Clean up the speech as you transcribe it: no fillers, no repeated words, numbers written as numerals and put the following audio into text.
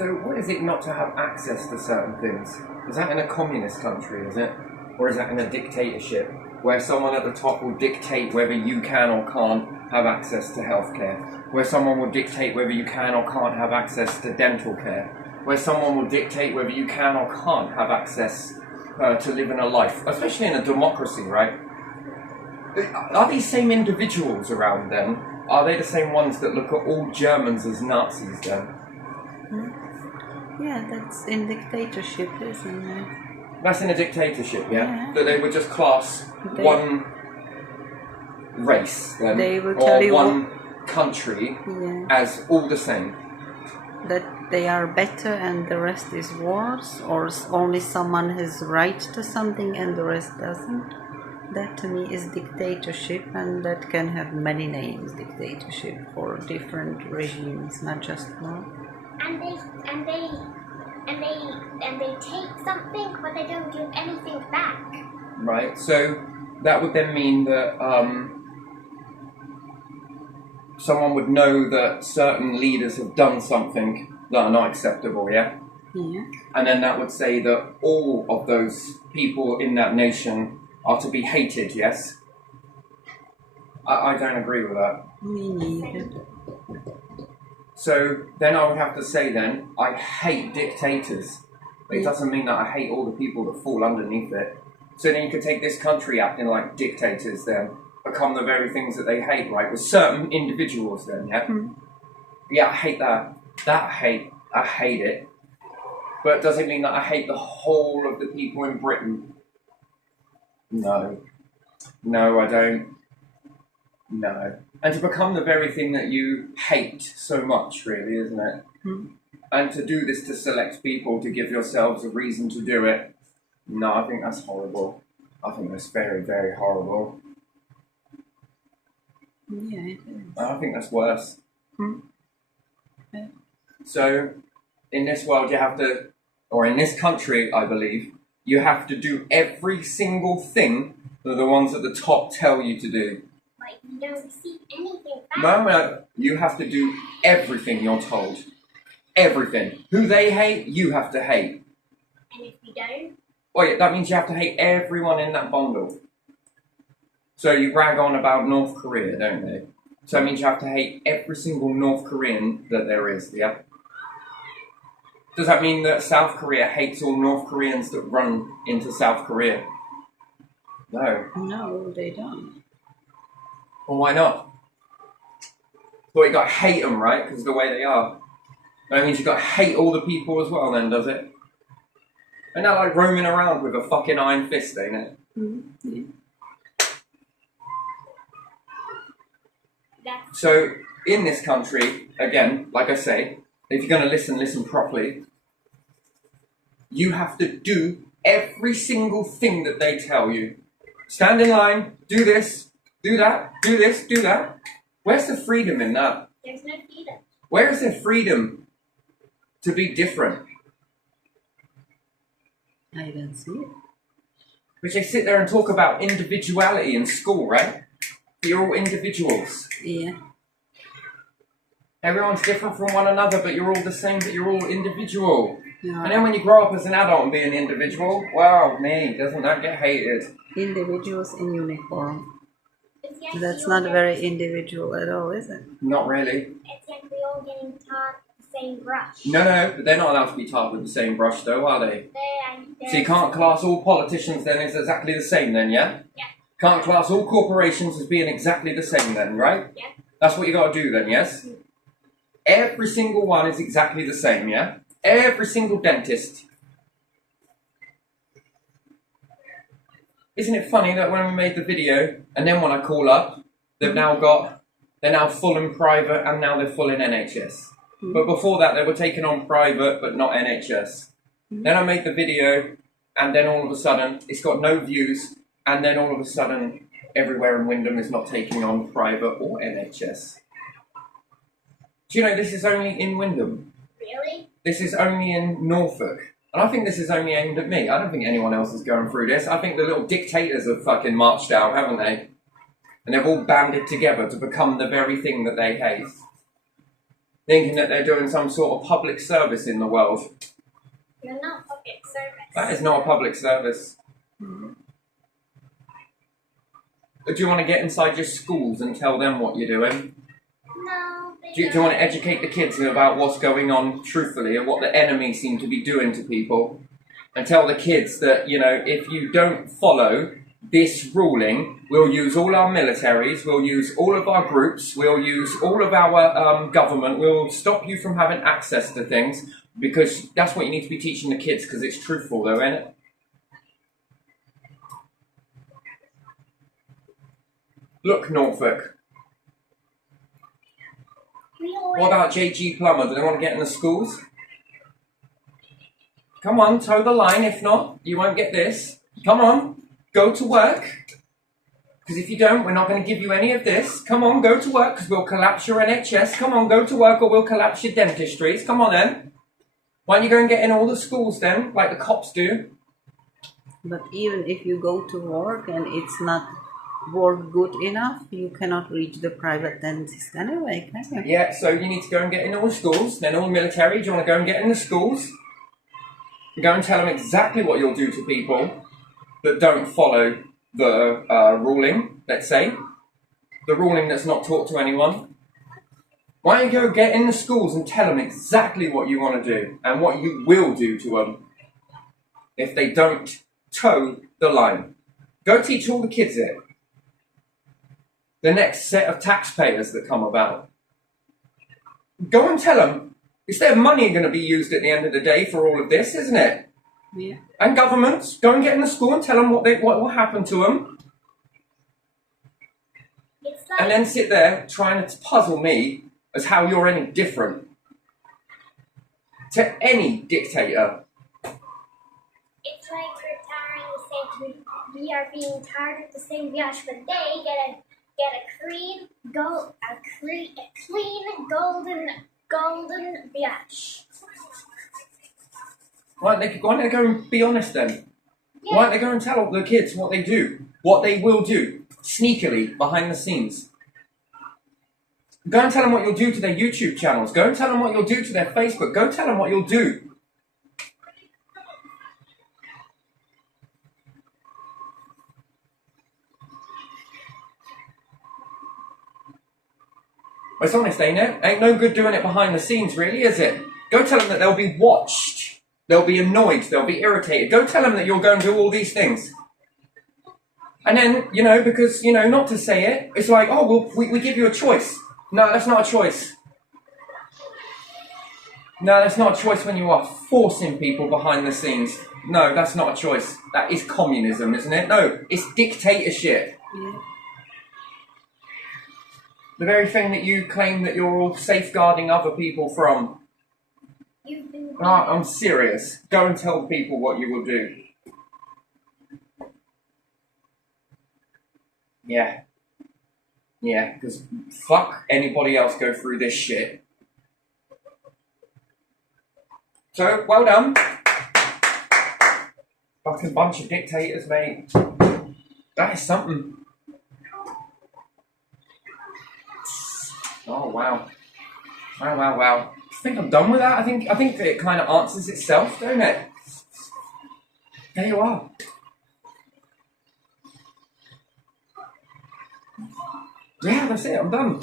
So what is it not to have access to certain things? Is that in a communist country, is it? Or is that in a dictatorship, where someone at the top will dictate whether you can or can't have access to healthcare? Where someone will dictate whether you can or can't have access to dental care? Where someone will dictate whether you can or can't have access to live in a life, especially in a democracy, right? Are these same individuals around then? Are they the same ones that look at all Germans as Nazis then? Yeah, that's in dictatorship, isn't it? That's in a dictatorship, yeah? Yeah. That they would just class one race then, They will tell or you one country as all the same. that they are better and the rest is worse, or only someone has right to something and the rest doesn't. That to me is dictatorship, and that can have many names, dictatorship, for different regimes, not just one. And they take something, but they don't give anything back. Right, so that would then mean that someone would know that certain leaders have done something that are not acceptable, yeah? Yeah. And then that would say that all of those people in that nation are to be hated, yes? I don't agree with that. Me neither. So then I would have to say then, I hate dictators. But it doesn't mean that I hate all the people that fall underneath it. So then you could take this country acting like dictators then, become the very things that they hate, right? With certain individuals then, yeah? Yeah, I hate that. I hate it. But does it mean that I hate the whole of the people in Britain? No. No, I don't. No. And to become the very thing that you hate so much, really, isn't it? And to do this to select people, to give yourselves a reason to do it. No, I think that's horrible. I think that's very, very horrible. Yeah, it is. I think that's worse. Yeah. So, in this world, you have to, or in this country, I believe, you have to do every single thing that the ones at the top tell you to do. But you don't receive anything back. No, you have to do everything you're told. Everything. Who they hate, you have to hate. And if you don't? Well, yeah, that means you have to hate everyone in that bundle. So you brag on about North Korea, don't they? So that means you have to hate every single North Korean that there is, yeah? Does that mean that South Korea hates all North Koreans that run into South Korea? No. No, they don't. Well, why not? Well, you got to hate them, right? Because of the way they are. That means you got to hate all the people as well, then, does it? And they're like roaming around with a fucking iron fist, ain't it? Yeah. So, in this country, again, like I say, if you're going to listen properly, you have to do every single thing that they tell you. Stand in line, do this, do that, do this, do that. Where's the freedom in that? There's no freedom. Where is the freedom to be different? I don't see it. Which they sit there and talk about individuality in school, right? You're all individuals. Yeah. Everyone's different from one another, but you're all the same, but you're all individual. Yeah. And then when you grow up as an adult and be an individual, wow, me, doesn't that get hated? Individuals in uniform. It's like That's we all not very individual at all, is it? Not really. It's like we all getting taught the same brush. No, but they're not allowed to be tarred with the same brush though, are they? So you can't class all politicians then as exactly the same then, yeah? Yeah. Can't class all corporations as being exactly the same then, right? Yeah. That's what you got to do then, yes? Every single one is exactly the same, yeah? Every single dentist. Isn't it funny that when we made the video, and then when I call up, they're now full in private and now they're full in NHS. But before that, they were taken on private but not NHS. Then I made the video, and then all of a sudden, it's got no views, and then all of a sudden, everywhere in Wyndham is not taking on private or NHS. Do you know this is only in Wyndham? Really? This is only in Norfolk. And I think this is only aimed at me. I don't think anyone else is going through this. I think the little dictators have fucking marched out, haven't they? And they've all banded together to become the very thing that they hate. thinking that they're doing some sort of public service in the world. You're not public service. That is not a public service. Do you want to get inside your schools and tell them what you're doing? No, they Do you don't. want to educate the kids about what's going on truthfully and what the enemy seem to be doing to people? And tell the kids that, you know, if you don't follow this ruling, we'll use all our militaries, we'll use all of our groups, we'll use all of our government, we'll stop you from having access to things, because that's what you need to be teaching the kids, because it's truthful though, isn't it? Look, Norfolk. We always What about JG Plummer? Do they want to get in the schools? Come on, toe the line. If not, you won't get this. Come on, go to work. Because if you don't, we're not going to give you any of this. Come on, go to work, because we'll collapse your NHS. Come on, go to work, or we'll collapse your dentistries. Come on, then. Why don't you go and get in all the schools, then, like the cops do? But even if you go to work and it's not work good enough, you cannot reach the private dentist anyway, can you? Yeah, so you need to go and get in all the schools, then all the military. Do you want to go and get in the schools? Go and tell them exactly what you'll do to people that don't follow the ruling, let's say. The ruling that's not taught to anyone. Why don't you go get in the schools and tell them exactly what you want to do and what you will do to them if they don't toe the line. Go teach all the kids it. The next set of taxpayers that come about. Go and tell them it's their money going to be used at the end of the day for all of this, isn't it? Yeah. And governments, go and get in the school and tell them what will happen to them. it's like And then sit there trying to puzzle me as how you're any different to any dictator. it's like we're tired of saying we are being tired of the same biatch, but they get a clean golden biatch. Why don't they go and be honest then? Yeah. Why don't they go and tell the kids what they do, what they will do, sneakily, behind the scenes? Go and tell them what you'll do to their YouTube channels. Go and tell them what you'll do to their Facebook. Go tell them what you'll do. It's honest, ain't it? Ain't no good doing it behind the scenes, really, is it? Go tell them that they'll be watched. They'll be annoyed. They'll be irritated. Go tell them that you're going to do all these things. And then, you know, because, you know, not to say it, it's like, oh, well, we give you a choice. No, that's not a choice. No, that's not a choice when you are forcing people behind the scenes. No, that's not a choice. That is communism, isn't it? No, it's dictatorship. Yeah. The very thing that you claim that you're all safeguarding other people from. You've been Oh, I'm serious. Go and tell people what you will do. Yeah. Yeah, because fuck anybody else go through this shit. So, well done. Fucking bunch of dictators, mate. That is something. Oh, wow. Wow, wow, wow. I think I'm done with that. I think it kind of answers itself, don't it? There you are. Yeah, that's it. I'm done.